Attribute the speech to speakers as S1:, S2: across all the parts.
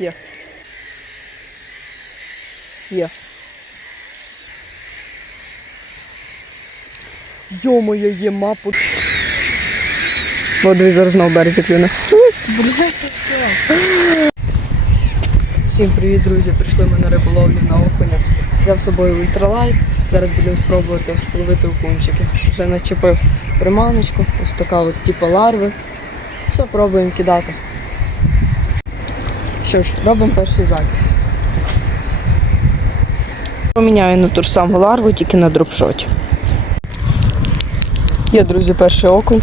S1: Є. Є. Йо-моє, є мапу. О, зараз знову березі клюне. Всім привіт, друзі! Прийшли ми на риболовлю на окуня. Взяв з собою ультралайт. Зараз будемо спробувати ловити окунчики. Вже начепив приманочку, ось така от типу ларви. Все, пробуємо кидати. Що ж, робимо перший закид. Поміняю на ту ж саму ларву, тільки на дропшоті. Є, друзі, перший окунь.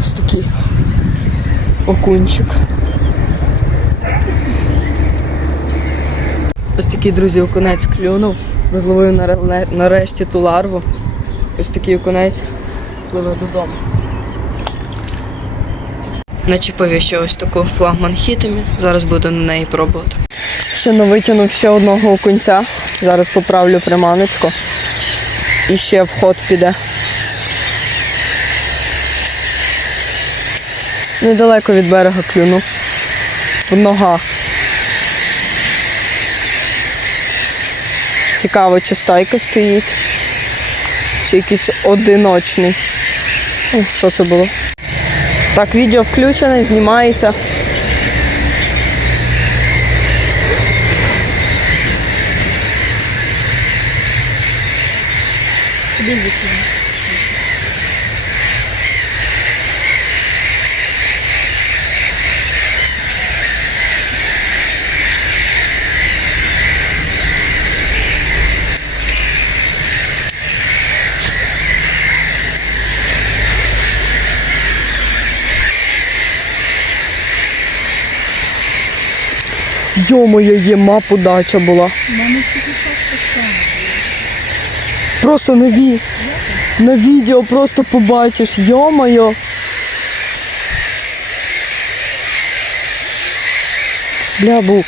S1: Ось такий окунчик. Ось такий, друзі, окунець клюнув. Розловив нарешті ту ларву. Ось такий окунець пливе додому. Начепив я ще ось таку флагман хітомі. Зараз буду на неї пробувати. Ще не витягнув ще одного окунця. Зараз поправлю приманочку. І ще вход піде. Недалеко від берега клюнув. В ногах. Цікаво, чи стайка стоїть, чи якийсь одиночний. О, що це було? Так, відео включене, знімається. Йо-моє, єма подача дача була. Просто на, ві... на відео просто побачиш, йо-моє. Бля, був.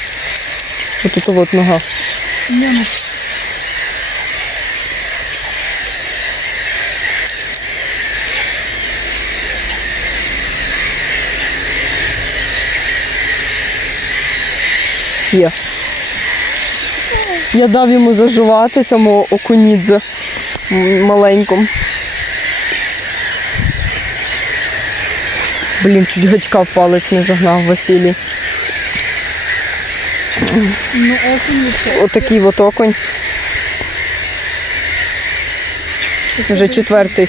S1: Ось тут от нога. Є. Я дав йому заживати цьому окунідзе маленькому. Блін, чуть гачка в палець не загнав Василій.
S2: Ну, окунь.
S1: Отакий от окунь. Вже четвертий.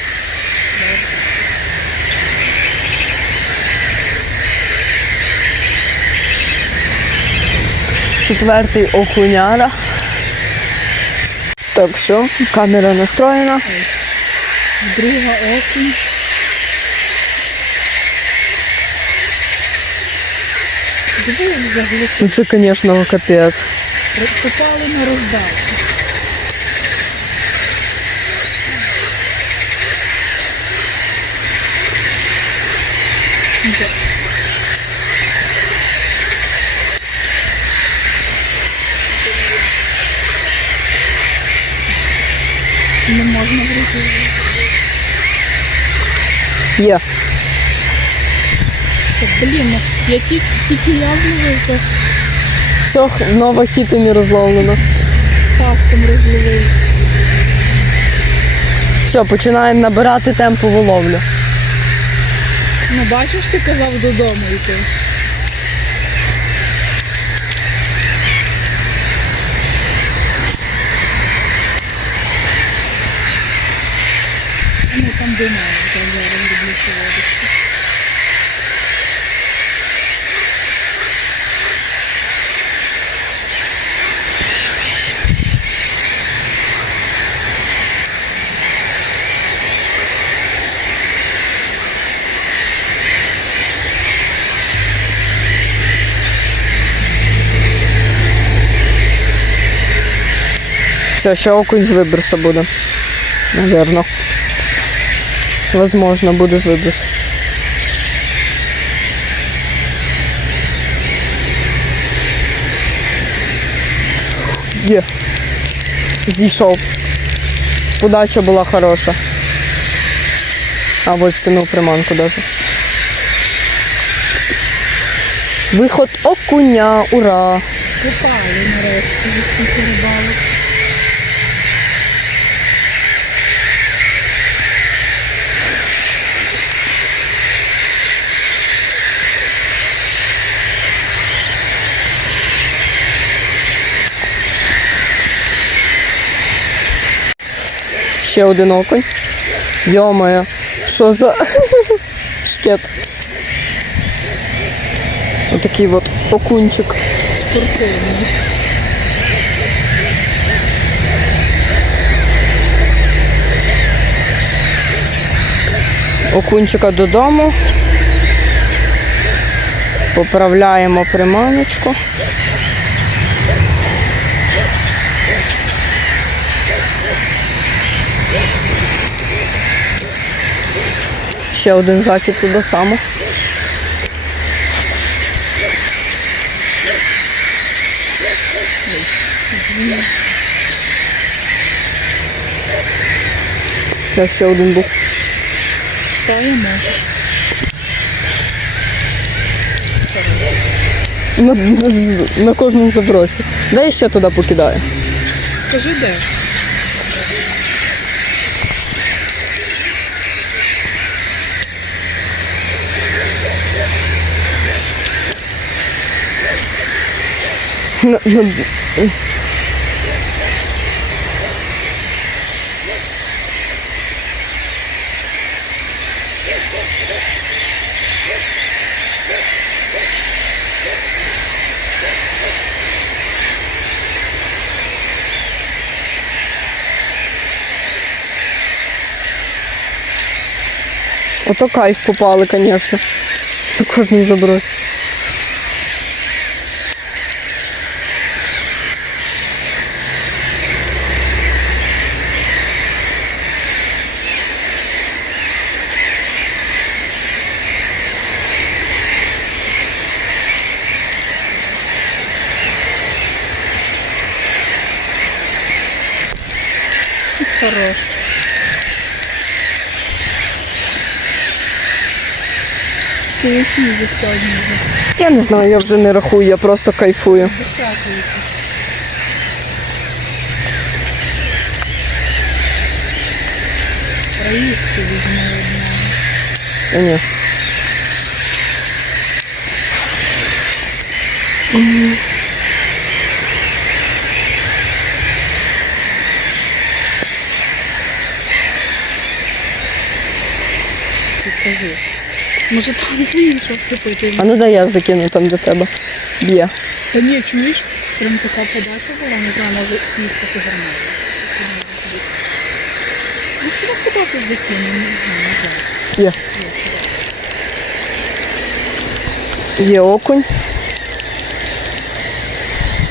S1: Четвертий окуняра. Так, все, камера настроєна.
S2: Друга окунь.
S1: Ну це, звісно, капець.
S2: Попали на роздачу. Не можна вручити.
S1: Є.
S2: Блін, ну, я тільки, тільки я зловив,
S1: Все, нова хітомі розловлено.
S2: фастом розловив.
S1: Все, починаємо набирати темпову ловлю.
S2: Ну бачиш, ти казав додому йти. Там думаю, там зараз люблю водичку.
S1: Все, ще окунь з виброса буде. Наверно. Возможно, буде з виброса. Є. Зійшов. Подача була хороша. А ось стянув приманку даже. Виход окуня, ура!
S2: Попали нарешті рибалок.
S1: Ще один окунь. Йомаю, що за шкет. Отакий от окунчик.
S2: Спортивні.
S1: Окунчика додому. Поправляємо приманочку. Ще один закид туди само. Я ще один був.
S2: Ставимо.
S1: На, на, на кожному забросі. Дай я ще туди покидаю.
S2: Скажи де?
S1: На, на, Ото кайф попали, звісно. На кожному забросі.
S2: Хорош. Це які сьогодні?
S1: Я не знаю, я вже не рахую, я просто кайфую.
S2: Візьму.
S1: Та ні.
S2: Покажи. Може там ти іншого вцепити?
S1: А ну дай я закину там до тебе. Б'є.
S2: Та ні, чуєш? Прям така подача була, не знаю, може такі гармати. Ну сюди куди ти закинув? Не знаю, не знаю.
S1: Є. Є окунь.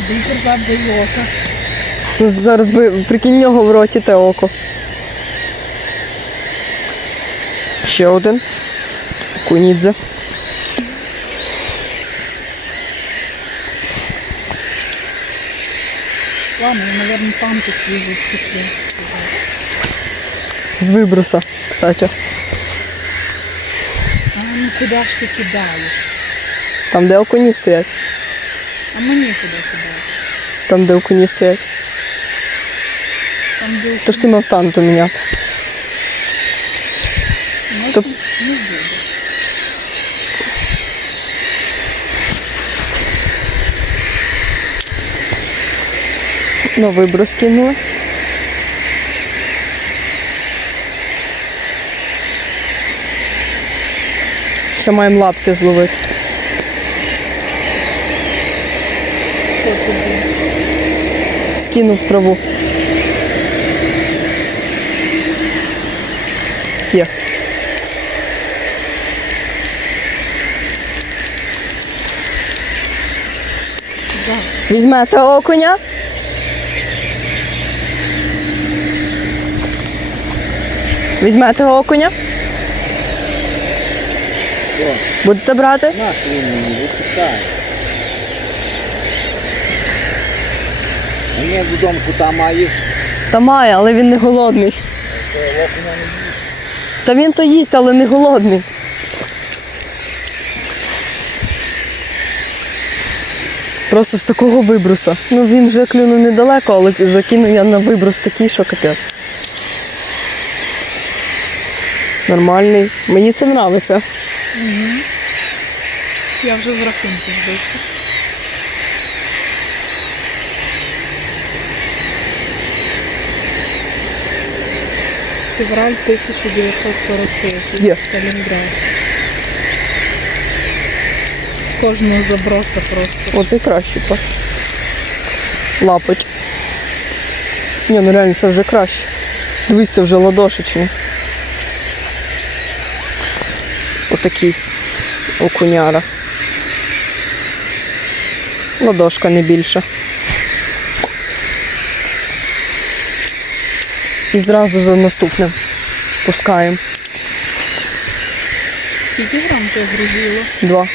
S2: Бульбурза без ока.
S1: Зараз би прикинь нього в роті те око. Ще один. Кунідзе.
S2: Ладно, наверное, там ти свіжу вцепли.
S1: З виброса, кстати.
S2: А ну куди ж ти кидаєш?
S1: Там, де окуні стоять.
S2: А мені куди кидаєш?
S1: Там, де окуні стоять.
S2: Там де
S1: То ж ти мав танту міняти.
S2: Ну,
S1: то-
S2: не буде.
S1: На виброс кинули. Ще маємо лапки зловити. Скинув траву. Є. Візьмете окуня. Візьмете окуня. Будете брати?
S3: Наш він випускає. Мені додому там має.
S1: Та має, але він не голодний. Та він то їсть, але не голодний. Просто з такого вибруса. Ну він вже клюнув недалеко, але закинув я на вибрус такий, що капець. Нормальний. Мені це подобається.
S2: Я вже з рахунку збився. Февраль 1943.
S1: Є.
S2: Сталінград. З кожного заброса просто.
S1: Оце краще так. Лапать. Ні, ну реально це вже краще. Дивись, це вже ладошечний. Отакий окуняра. Ладошка не більша. І зразу за наступним пускаємо.
S2: Скільки грам ти грузило?
S1: Два.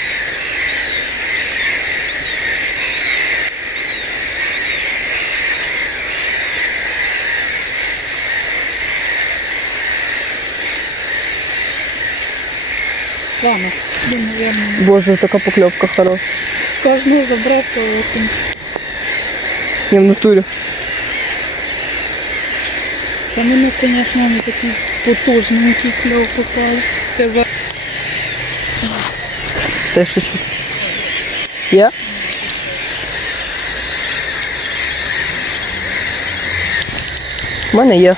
S2: Блін, наверное.
S1: Боже, така покльовка хороша.
S2: З кожного заброса окунь.
S1: Не в натурі.
S2: Це мене, звісно, не такий потужненький кльов попав. Ти за
S1: Те шучу. Є? У мене є.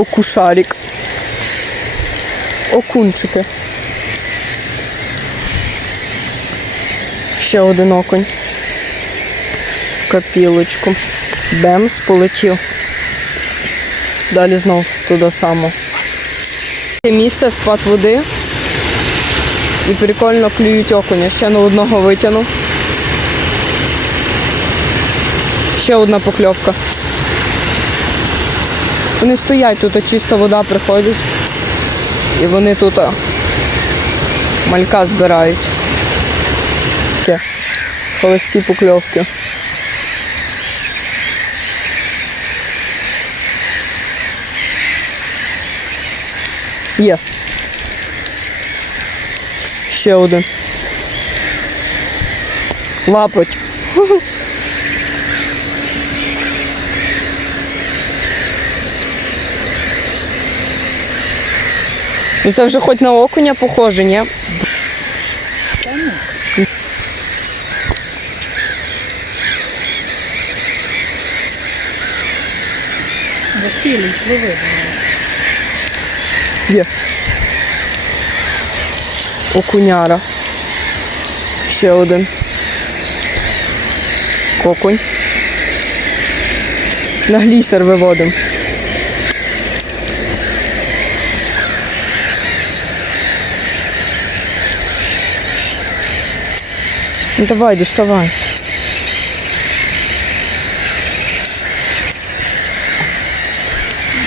S1: Окушарик. Окунчики. Ще один окунь. В копілочку. Бемс полетів. Далі знов туди само. Це місце спад води. І прикольно клюють окуня. Ще на одного витягнув. Ще одна покльовка. Вони стоять, тут а чиста вода приходить. І вони тут а, малька збирають. Холості покльовки. Є. Ще один. Лапоть. Ну це вже хоч на окуня похоже, ні?
S2: Василій, пливи.
S1: Є. Окуняра. Ще один. Окунь. На глісер виводимо. Ну давай, доставайся.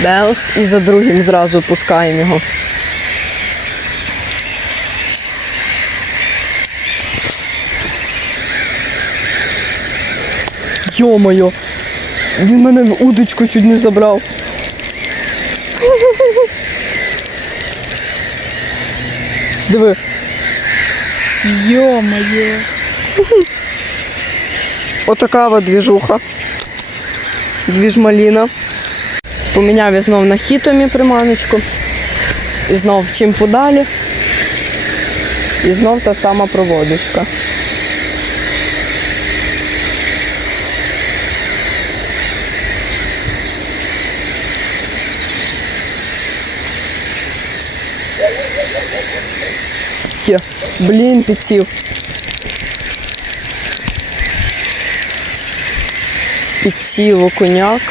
S1: Белс і за другим зразу пускаємо його. Йо-моє, він мене в удочку чуть не забрав. Диви,
S2: Йо-моє.
S1: Отака от двіжуха. Двіжмаліна. Поміняв я знов на хітомі приманочку. І знов чим подалі. І знов та сама проводочка. Блін, підсів. Підсів окуняк.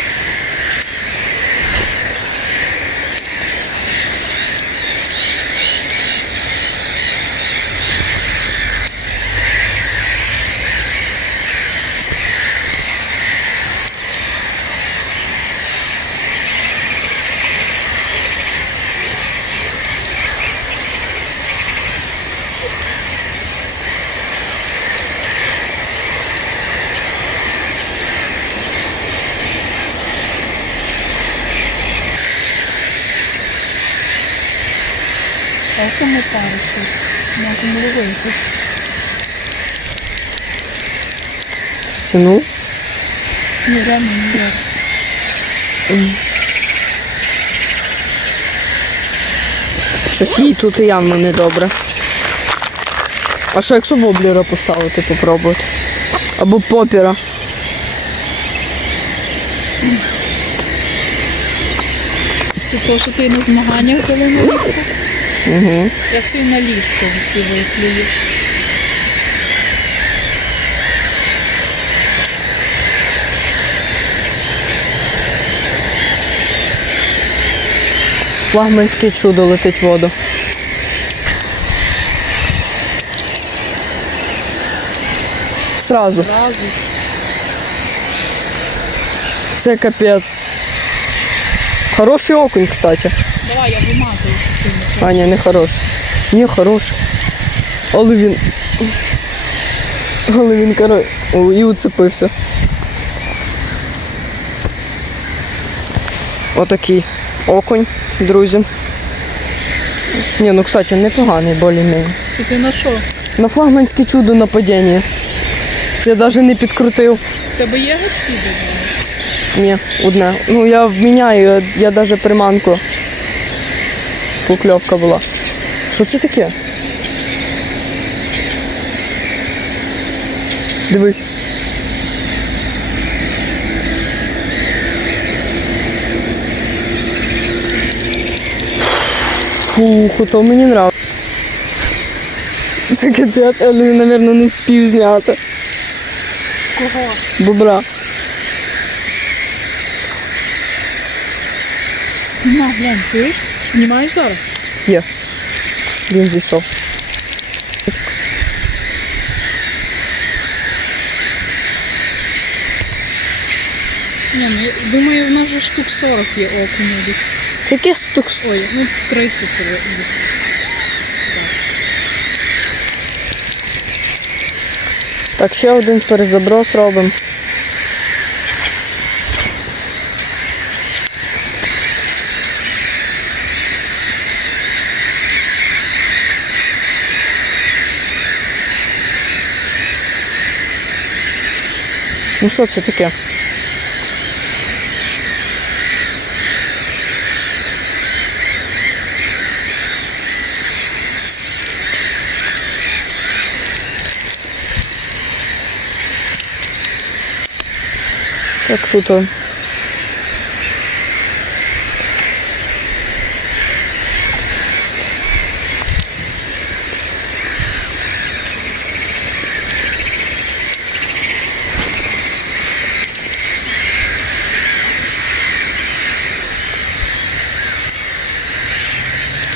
S2: Ми париться. Можемо ловити.
S1: Стянув.
S2: Ні, реально не є.
S1: Щось їй тут явно недобре. А що якщо воблера поставити, попробувати? Або попіра.
S2: Це то, що ти на змаганнях коли на?
S1: Угу.
S2: Я собі на ліжку всі виклюю.
S1: Флагманське чудо летить в воду. Сразу.
S2: Зразу.
S1: Це капець. Хороший окунь, кстати.
S2: Давай, я виматую цим.
S1: А, ні, не хороший. Ні, хороший. Але він. Але він, коротше, і уцепився. Отакий окунь, друзі. Ні, ну, кстати, непоганий более-менее.
S2: Чи ти на що?
S1: На флагманське чудо нападіння. Я навіть не підкрутив.
S2: В тебе є гачки
S1: Ні, одне. Ну я міняю, я навіть приманку. Покльовка була. Що це таке? Дивись. Фух, то мені нравиться. Це капець, але він, мабуть, не спів зняти.
S2: Кого?
S1: Бобра.
S2: На, глянь, чуєш? Знімаєш зараз?
S1: Є. Він зійшов.
S2: Ні, ну я думаю, в нас вже штук 40 є окуня десь.
S1: Яке стук?
S2: Ой, ну 30 десь.
S1: Так, ще один перезаброс робимо. Ну що це таке? Так тут.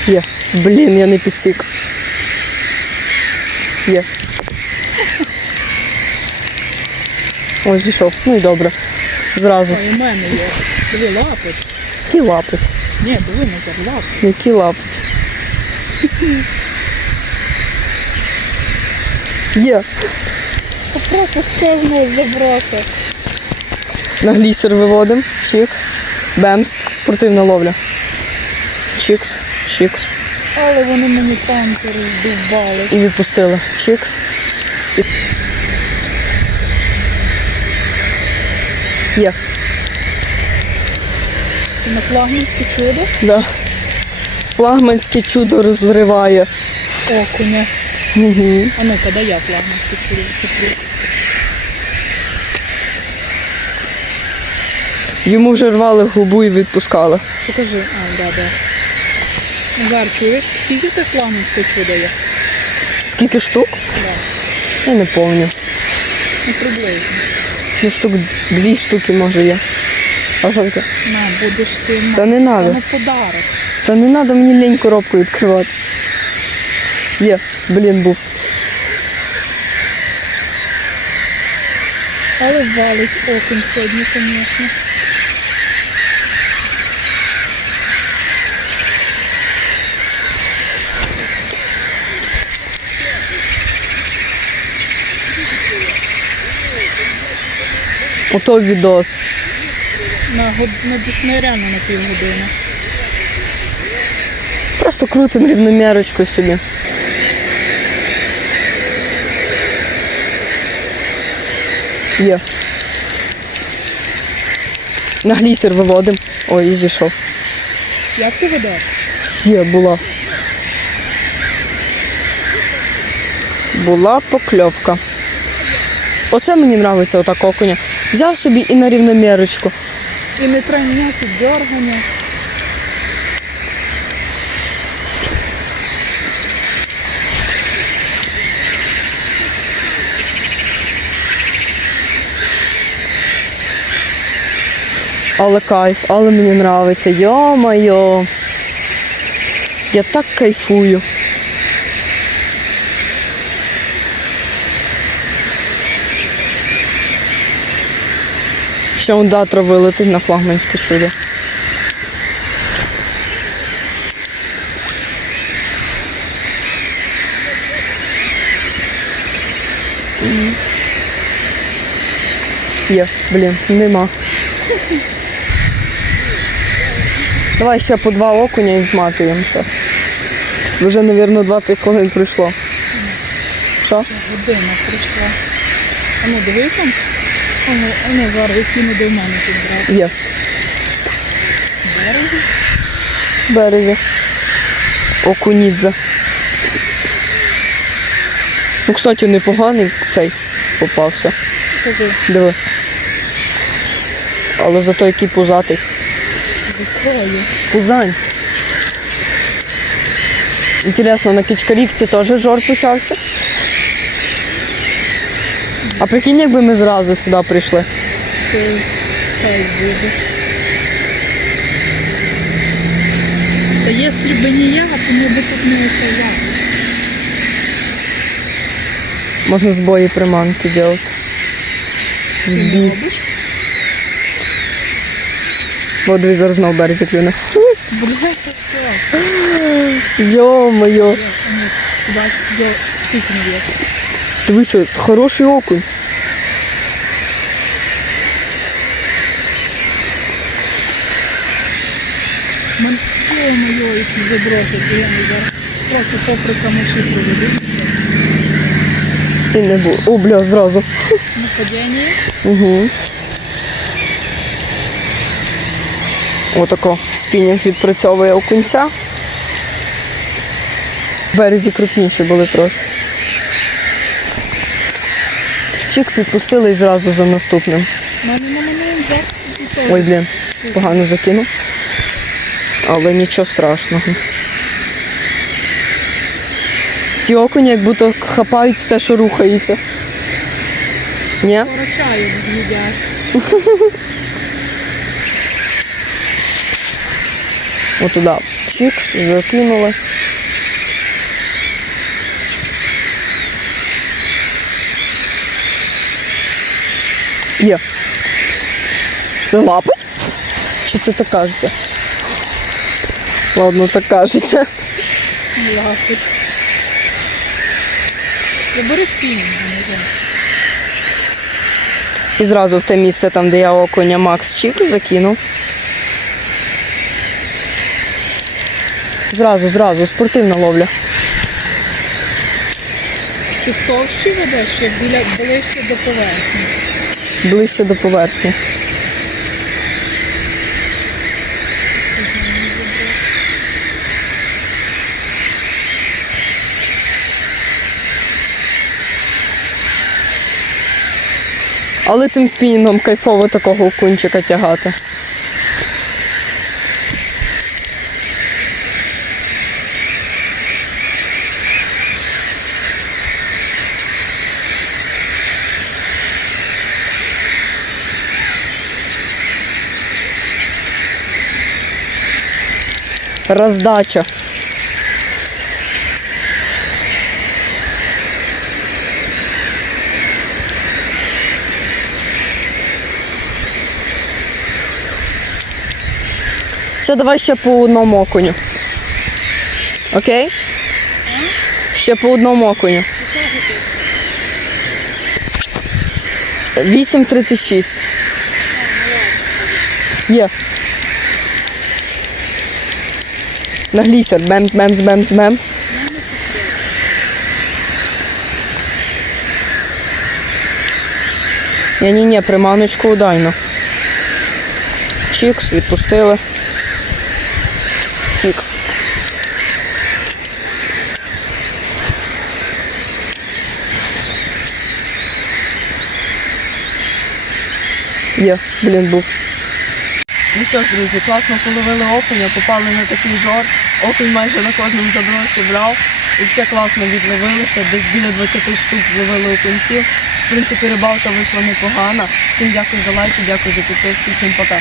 S1: Є. Блін, я не підсік. Є. Ось зійшов. Ну і добре. Зразу.
S2: Ой, у мене є. Диви, лапи.
S1: Які лапи?
S2: Ні, диви, Назар, лапи.
S1: Які лапи? Є.
S2: Просто скажено заброса.
S1: На глісер виводимо. Чікс. Бемс. Спортивна ловля. Чікс. Чікс.
S2: Але вони мені танки роздовбали.
S1: І відпустили. Чікс. І... Є.
S2: Ти на флагманське чудо?
S1: Да. Флагманське чудо розриває.
S2: Окуня.
S1: Угу.
S2: А ну-ка, дай я флагманське чудо. Цеплю.
S1: Йому вже рвали губу і відпускали.
S2: Покажи. А, да, да. Назар, чуєш? Скільки ти флагманське чудо є?
S1: Скільки штук?
S2: Да.
S1: Я не пам'ятаю.
S2: Ну, приблизно.
S1: Ну, штук дві штуки може є. А що таке?
S2: На, будеш сильно.
S1: Та не надо.
S2: Ну, подарок.
S1: Та не треба мені лень коробку відкривати. Є, блін, був.
S2: Але валить окунь сьогодні, звісно.
S1: Ото відос.
S2: На, на десь реально на півгодини.
S1: Просто крутим рівномірочку собі. Є. На глісер виводимо. Ой, і зійшов.
S2: Як ти вода?
S1: Є, була. Була покльовка. Оце мені подобається ота окуня. Взяв собі і на рівномірочку.
S2: І не треба ніякі дергання.
S1: Але кайф, але мені подобається. Йо-моє. Я так кайфую. Ще он вилетить на флагманське чудо. Є, блін, нема. Давай ще по два окуня і зматуємося. Вже, мабуть, 20 хвилин пройшло. Що?
S2: Година прийшла. А ну диви там. Ну зараз які не до мене тут брати.
S1: Є.
S2: Березі.
S1: Березі. Окунідзе. Ну, кстати, непоганий цей попався.
S2: Кажи,
S1: Диви. Але зато який пузатий.
S2: якою?
S1: Пузань. Інтересно, на Кічкарівці теж жор почався. А прикинь, якби ми зразу сюди прийшли.
S2: Це кайф буде. Та якщо б не я, то ми б тут не стояли.
S1: Можна збої приманки робити. Збій. Бо дивись, зараз на березі клюне. Йо-моє.
S2: Ну, я тикнув.
S1: Дивися, хороший окунь.
S2: Мен цього моє, які забросять, я не зараз. Просто попри камиші проведу.
S1: І не було. О, бля, зразу.
S2: Нападіння.
S1: Угу. Отако спінінг відпрацьовує окунця. В березі крупніші були трохи. Чікс відпустили і зразу за наступним. Ой, блін, погано закинув. Але нічого страшного. Ті окуні як будто хапають все, що рухається. Ні?
S2: Скоро чаю з'їдять.
S1: Отуда чікс, закинули. Є. Це лапи? Чи це так кажеться? Ладно, так кажеться.
S2: Лапить. Забери спінінг, не.
S1: І зразу в те місце, там, де я окуня Макс Чік закинув. Зразу, зразу, спортивна ловля.
S2: Ти стовщі ведеш, біля ближче до поверхні.
S1: Ближче до поверхні. Але цим спінінгом кайфово такого окунчика тягати. Роздача. Все, давай ще по одному окуню. Окей? Ще по одному окуню. 8.36. Є. На глісер. Бемс, бемс, бемс, бемс. Ні-ні-ні, приманочку удайно. Чікс, відпустили. Втік. Є, блін, був. Ну що ж, друзі, класно половили окуня, попали на такий жор. Окунь майже на кожному забросі брав. І все класно відловилося. Десь біля 20 штук зловили окунців. В принципі, рибалка вийшла непогана. Всім дякую за лайки, дякую за підписку, всім пока.